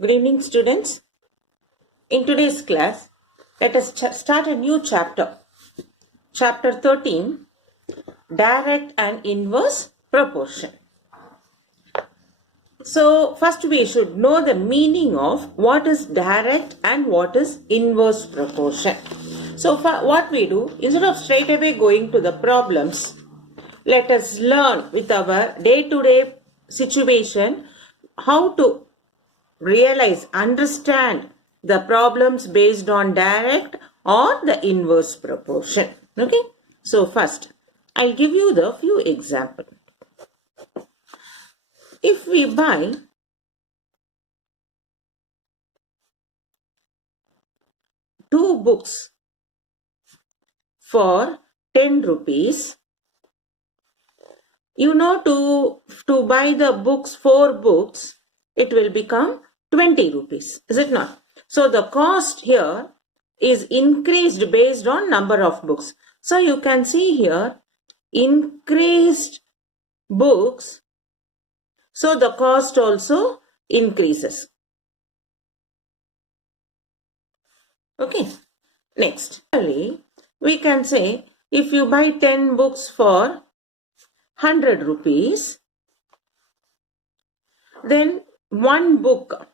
Good evening, students. In today's class, let us start a new chapter. Chapter 13, Direct and Inverse Proportion. So, first we should know the meaning of what is direct and what is inverse proportion. So, what we do, instead of straight away going to the problems, let us learn with our day-to-day situation how to realize, understand the problems based on direct or the inverse proportion. Okay. So first, I'll give you the few examples. If we buy 2 books for 10 rupees, to buy the books, 4 books, it will become 20 rupees. Is it not? So the cost here is increased based on number of books. So you can see here, increased books, so the cost also increases. Okay. Next, we can say if you buy 10 books for 100 rupees, then 1 book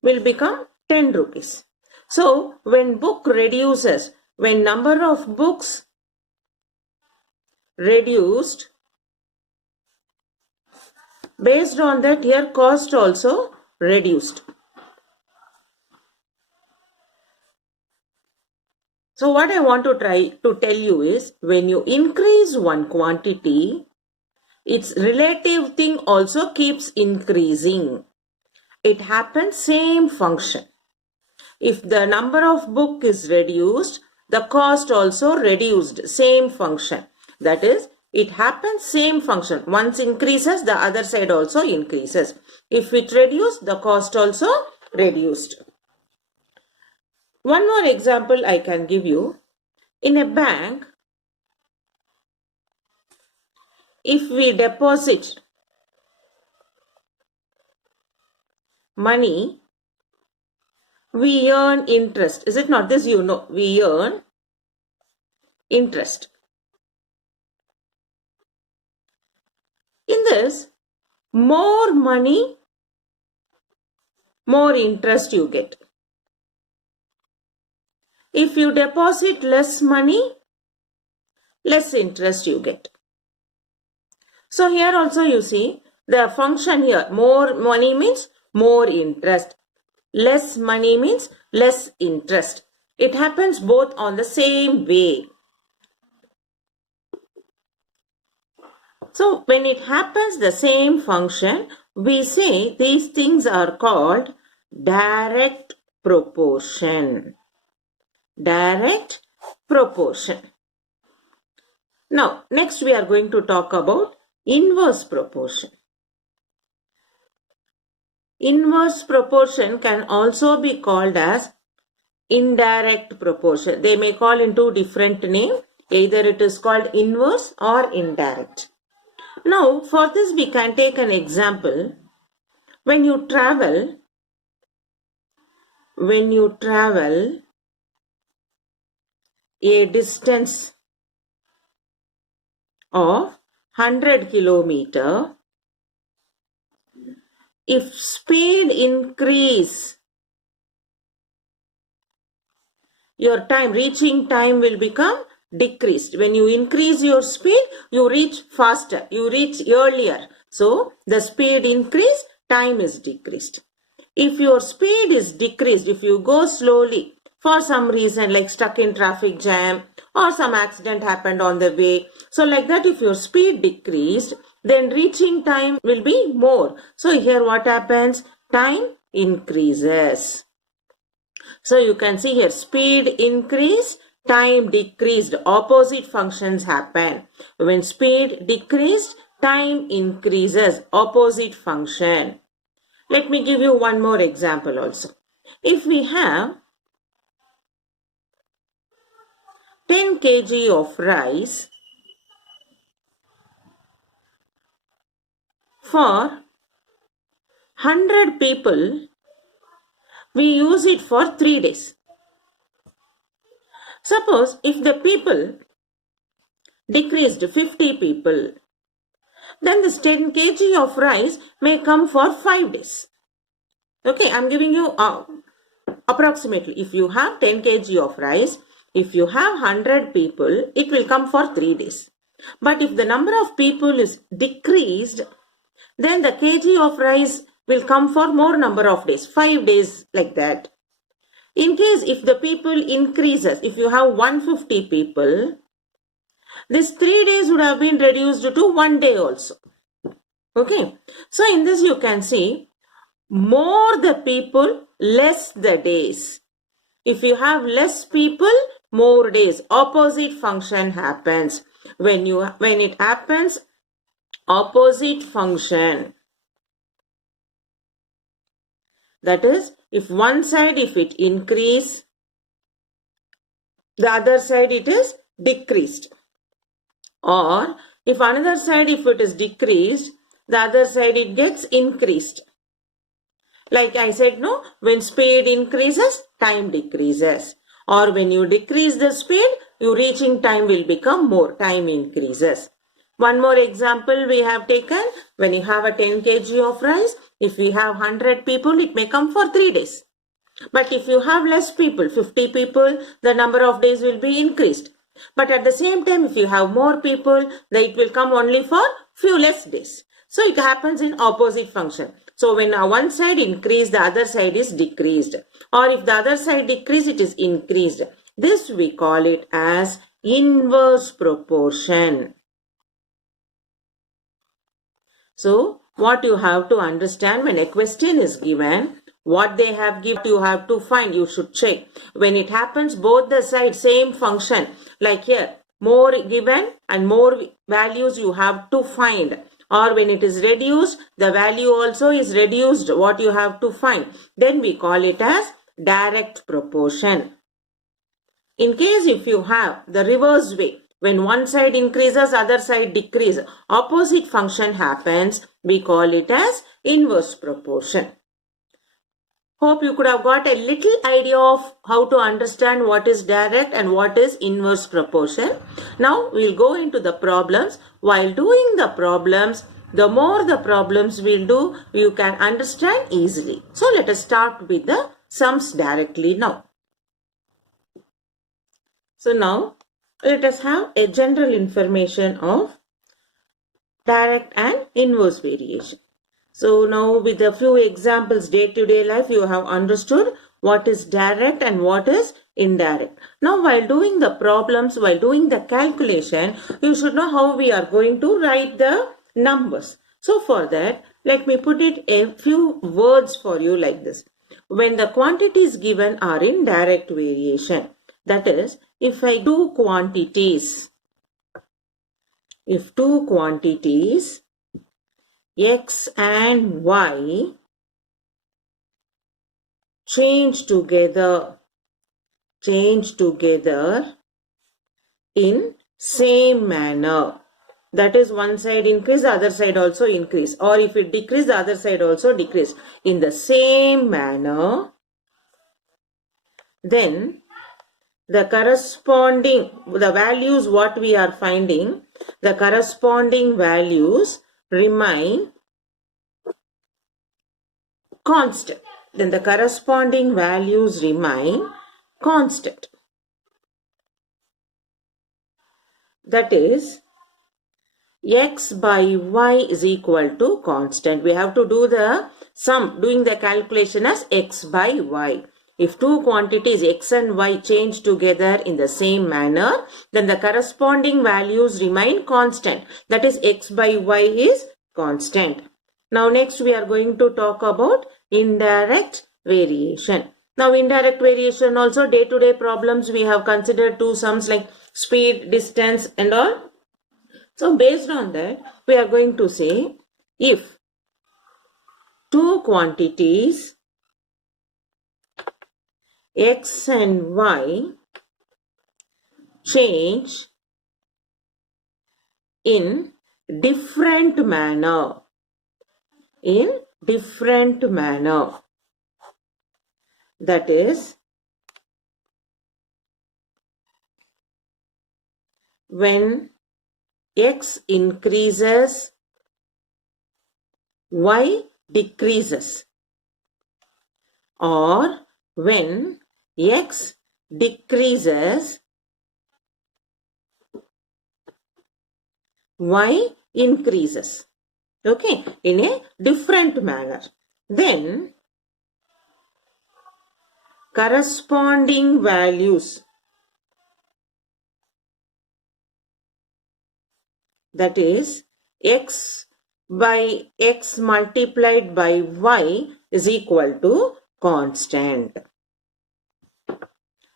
will become 10 rupees. So when book reduces, when number of books reduced, based on that here cost also reduced. So what I want to try to tell you is, when you increase one quantity, its relative thing also keeps increasing. It happens same function. If the number of book is reduced, the cost also reduced, same function. That is, it happens same function. Once increases, the other side also increases. If it reduced, the cost also reduced. One more example I can give you. In a bank, if we deposit money, we earn interest. Is it not? This you know. We earn interest. In this, more money, more interest you get. If you deposit less money, less interest you get. So here also you see the function here. More money means more interest. Less money means less interest. It happens both on the same way. So when it happens the same function, we say these things are called direct proportion. Direct proportion. Now, next we are going to talk about inverse proportion. Inverse proportion can also be called as indirect proportion. They may call in 2 different names. Either it is called inverse or indirect. Now, for this we can take an example. When you travel a distance of 100 kilometer, if speed increase, your reaching time will become decreased. When you increase your speed, you reach faster, you reach earlier. So the speed increase, time is decreased. If your speed is decreased, if you go slowly for some reason, like stuck in traffic jam or some accident happened on the way, so like that, if your speed decreased, then reaching time will be more. So here what happens? Time increases. So you can see here, speed increased, time decreased. Opposite functions happen. When speed decreased, time increases. Opposite function. Let me give you one more example also. If we have 10 kg of rice for 100 people, we use it for 3 days. Suppose if the people decreased 50 people, then this 10 kg of rice may come for 5 days. Okay, I'm giving you approximately. If you have 10 kg of rice, if you have 100 people, it will come for 3 days. But if the number of people is decreased, then the kg of rice will come for more number of days, 5 days, like that. In case if the people increases, if you have 150 people, this 3 days would have been reduced to 1 day also. Okay, so in this you can see, more the people, less the days. If you have less people, more days. Opposite function happens. When it happens, opposite function. That is, if one side, if it increase, the other side it is decreased. Or if another side, if it is decreased, the other side it gets increased. Like I said, no, when speed increases, time decreases. Or when you decrease the speed, your reaching time will become more, time increases. One more example we have taken, when you have a 10 kg of rice, if we have 100 people, it may come for 3 days. But if you have less people, 50 people, the number of days will be increased. But at the same time, if you have more people, then it will come only for few less days. So it happens in opposite function. So when one side increased, the other side is decreased. Or if the other side decreased, it is increased. This we call it as inverse proportion. So what you have to understand, when a question is given, what they have given, you have to find, you should check. When it happens, both the sides, same function, like here, more given and more values you have to find. Or when it is reduced, the value also is reduced, what you have to find. Then we call it as direct proportion. In case if you have the reverse way, when one side increases, other side decreases, opposite function happens, we call it as inverse proportion. Hope you could have got a little idea of how to understand what is direct and what is inverse proportion. Now we'll go into the problems. While doing the problems, the more the problems we'll do, you can understand easily. So let us start with the sums directly now. So now let us have a general information of direct and inverse variation. So now with a few examples, day-to-day life, you have understood what is direct and what is indirect. Now while doing the problems, while doing the calculation, you should know how we are going to write the numbers. So for that, let me put it a few words for you like this. When the quantities given are in direct variation, that is, if I do quantities, if two quantities X and Y change together in same manner, that is, one side increase, the other side also increase, or if it decrease, the other side also decrease in the same manner, then the corresponding, the values what we are finding, the corresponding values remain constant. Then the corresponding values remain constant. That is, X by Y is equal to constant. We have to do the sum, doing the calculation as X by Y. If two quantities X and Y change together in the same manner, then the corresponding values remain constant. That is, X by Y is constant. Now next we are going to talk about indirect variation. Now indirect variation also, day-to-day problems, we have considered two sums like speed, distance and all. So based on that, we are going to say, if two quantities X and Y change in different manner, different manner. That is, when x increases, y decreases, or when x decreases, y increases. Okay, in a different manner. Then corresponding values, that is x by x multiplied by y is equal to constant.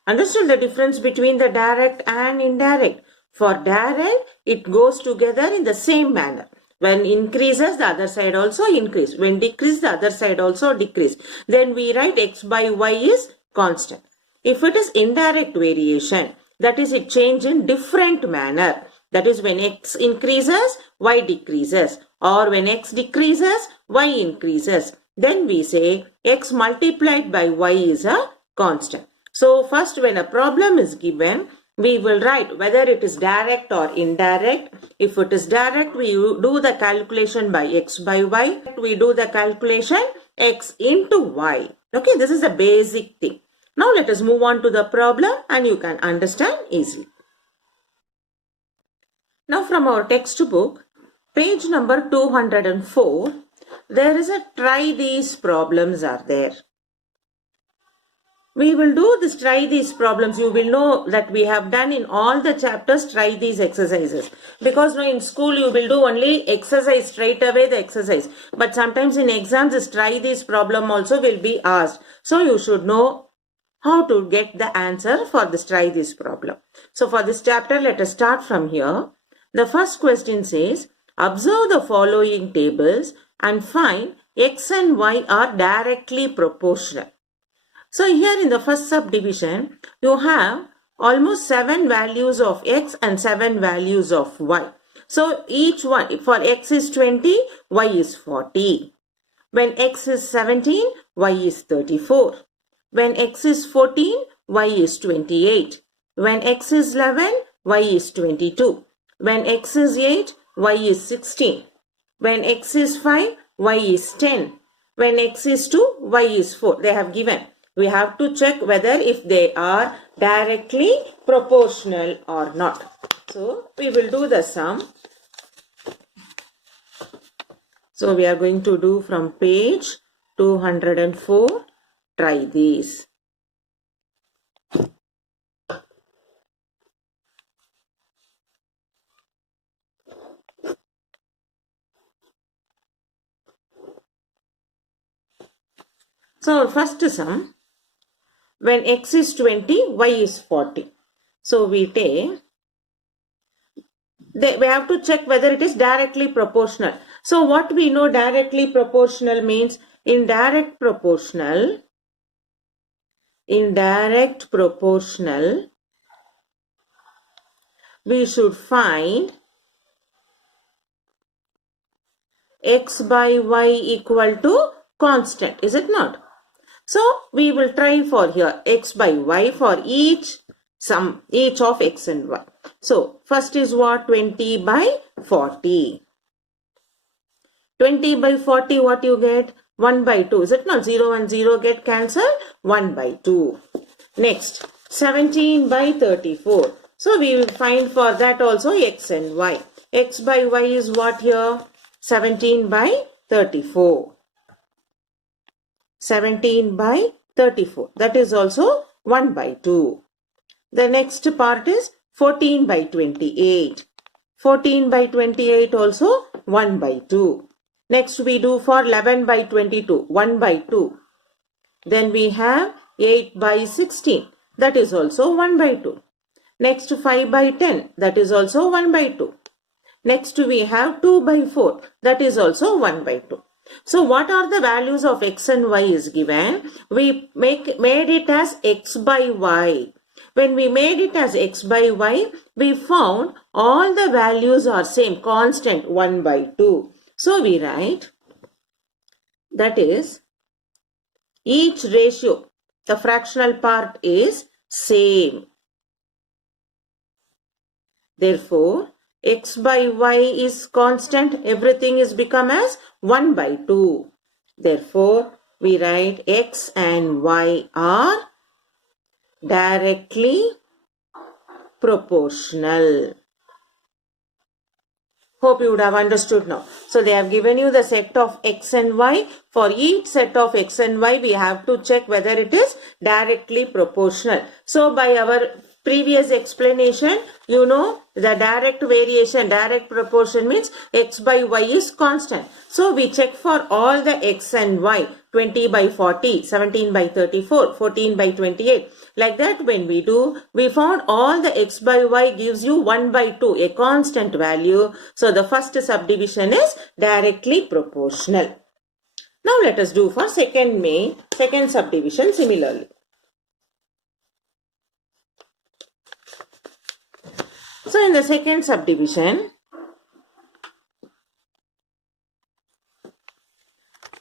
Understood the difference between the direct and indirect? For direct, it goes together in the same manner. When increases, the other side also increase. When decrease, the other side also decrease. Then we write x by y is constant. If it is indirect variation, that is it change in different manner. That is when x increases, y decreases. Or when x decreases, y increases. Then we say x multiplied by y is a constant. So first, when a problem is given, we will write whether it is direct or indirect. If it is direct, we do the calculation by x by y. We do the calculation x into y. Okay, this is the basic thing. Now let us move on to the problem and you can understand easily. Now from our textbook, page number 204, there is a try these problems are there. We will do this try these problems. You will know that we have done in all the chapters try these exercises. Because now in school you will do only exercise straight away the exercise. But sometimes in exams this try these problem also will be asked. So you should know how to get the answer for this try this problem. So for this chapter let us start from here. The first question says, observe the following tables and find x and y are directly proportional. So here in the first subdivision, you have almost 7 values of x and 7 values of y. So each one, for x is 20, y is 40. When x is 17, y is 34. When x is 14, y is 28. When x is 11, y is 22. When x is 8, y is 16. When x is 5, y is 10. When x is 2, y is 4. They have given. We have to check whether if they are directly proportional or not. So we will do the sum. So we are going to do from page 204. Try these. So first sum. When x is 20, y is 40. So we take, we have to check whether it is directly proportional. So what we know directly proportional means, in direct proportional, we should find x by y equal to constant, is it not? So we will try for here x by y for each of x and y. So first is what? 20 by 40. 20 by 40, what you get? 1 by 2. Is it not? 0 and 0 get cancelled. 1 by 2. Next, 17 by 34. So we will find for that also x and y. X by y is what here? 17 by 34. 17 by 34. That is also 1 by 2. The next part is 14 by 28. 14 by 28 also 1 by 2. Next we do for 11 by 22. 1 by 2. Then we have 8 by 16. That is also 1 by 2. Next 5 by 10. That is also 1 by 2. Next we have 2 by 4. That is also 1 by 2. So what are the values of x and y is given? We made it as x by y. When we made it as x by y, we found all the values are same, constant 1 by 2. So we write That is, each ratio, the fractional part is same. Therefore, x by y is constant. Everything is become as 1 by 2. Therefore, we write x and y are directly proportional. Hope you would have understood now. So they have given you the set of x and y. For each set of x and y, we have to check whether it is directly proportional. So by our previous explanation, you know the direct variation, direct proportion means x by y is constant. So we check for all the x and y, 20 by 40, 17 by 34, 14 by 28. Like that when we do, we found all the x by y gives you 1 by 2, a constant value. So the first subdivision is directly proportional. Now let us do for second subdivision similarly. So in the second subdivision,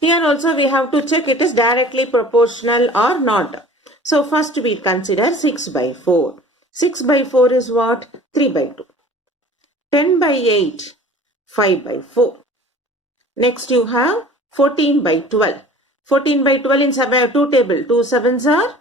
here also we have to check it is directly proportional or not. So first we consider 6 by 4. 6 by 4 is what? 3 by 2. 10 by 8, 5 by 4. Next you have 14 by 12. 14 by 12 in 2 table. 2 7s are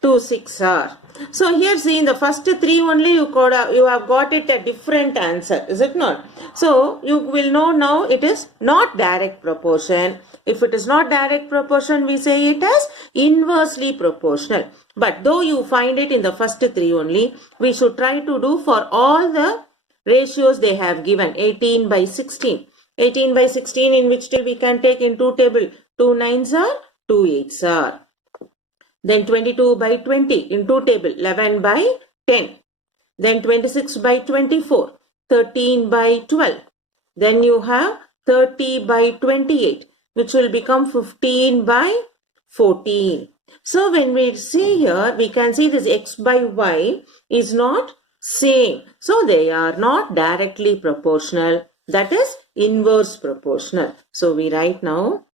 2 6 are. So here see in the first 3 only you have got it a different answer. Is it not? So you will know now it is not direct proportion. If it is not direct proportion, we say it as inversely proportional. But though you find it in the first 3 only, we should try to do for all the ratios they have given. 18 by 16. 18 by 16 in which we can take in 2 table. 2 9s are, 2 8s are. Then 22 by 20 in 2 table. 11 by 10. Then 26 by 24. 13 by 12. Then you have 30 by 28. Which will become 15 by 14. So when we see here, we can see this x by y is not same. So they are not directly proportional. That is inverse proportional. So we write now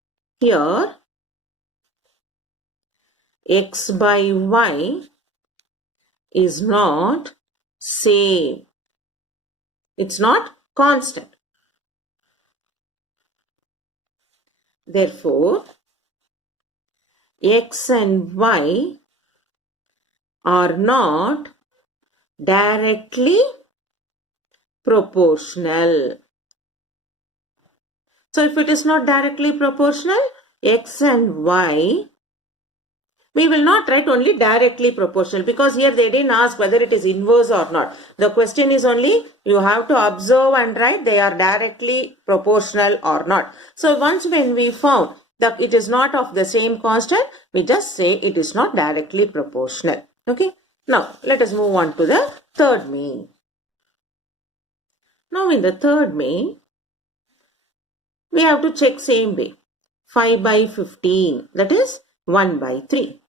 here x by y is not same. It's not constant. Therefore, x and y are not directly proportional. So if it is not directly proportional, x and y, we will not write only directly proportional because here they didn't ask whether it is inverse or not. The question is only you have to observe and write they are directly proportional or not. So once when we found that it is not of the same constant, we just say it is not directly proportional. Okay. Now let us move on to the third main. Now in the third main, we have to check same way. 5 by 15, that is 1 by 3.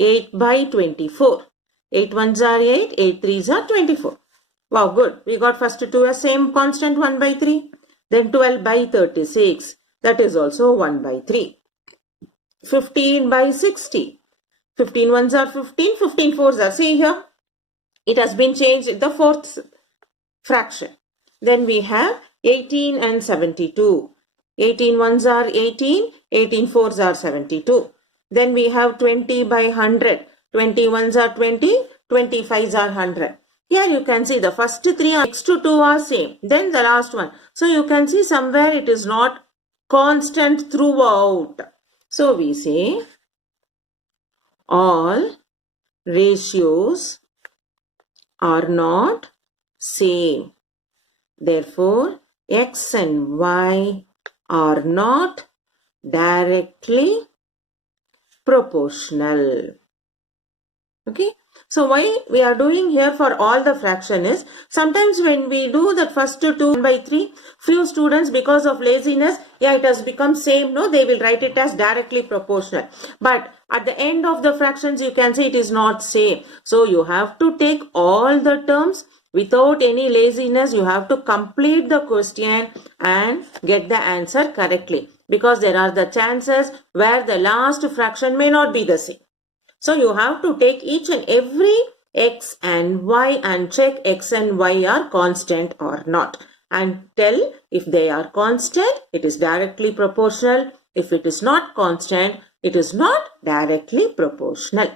8 by 24. 8 1s are 8, 8 3s are 24. Wow, good. We got first two as same constant 1 by 3. Then 12 by 36. That is also 1 by 3. 15 by 60. 15 1s are 15, 15 4s are. See here, it has been changed the fourth fraction. Then we have 18 and 72. 18 1s are 18, 18 4s are 72. Then we have 20 by 100. 20 1s are 20, 25s are 100. Here you can see the first 3 are next to 2 are same. Then the last one. So you can see somewhere it is not constant throughout. So we say all ratios are not same. Therefore, x and y are not directly proportional. Okay. So why we are doing here for all the fraction is, sometimes when we do the first 2 1 by 3, few students because of laziness, yeah, it has become same, no, they will write it as directly proportional. But at the end of the fractions, you can say it is not same. So you have to take all the terms Without any laziness, you have to complete the question and get the answer correctly, because there are the chances where the last fraction may not be the same. So you have to take each and every x and y and check x and y are constant or not, and tell if they are constant, it is directly proportional. If it is not constant, it is not directly proportional.